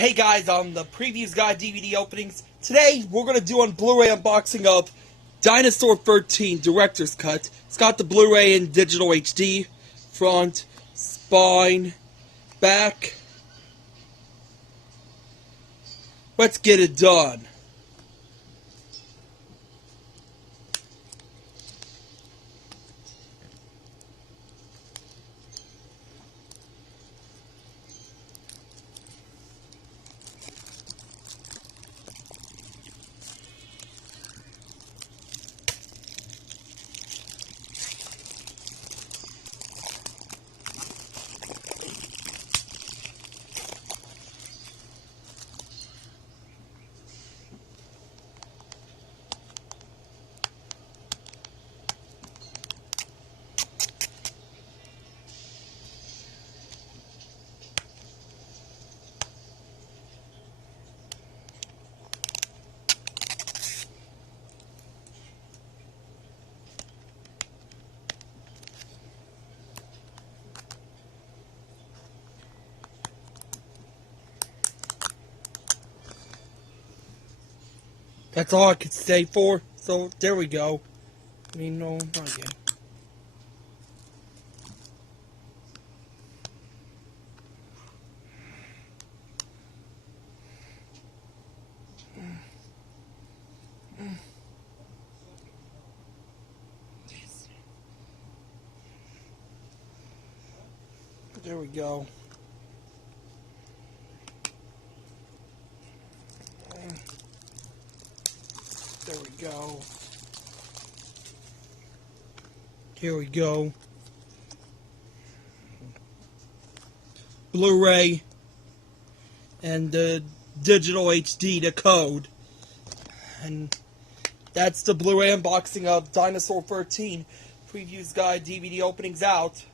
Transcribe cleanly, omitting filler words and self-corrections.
Hey guys, on the Previews Guy DVD openings. Today we're going to do on Blu-ray unboxing of Dinosaur 13 Director's Cut. It's got the Blu-ray in digital HD, front, spine, back. Let's get it done. That's all I could say for. So there we go. I mean, no, not again. There we go. There we go. Here we go. Blu-ray and the digital HD to code. And that's the Blu-ray unboxing of Dinosaur 13. Previews Guy DVD openings out.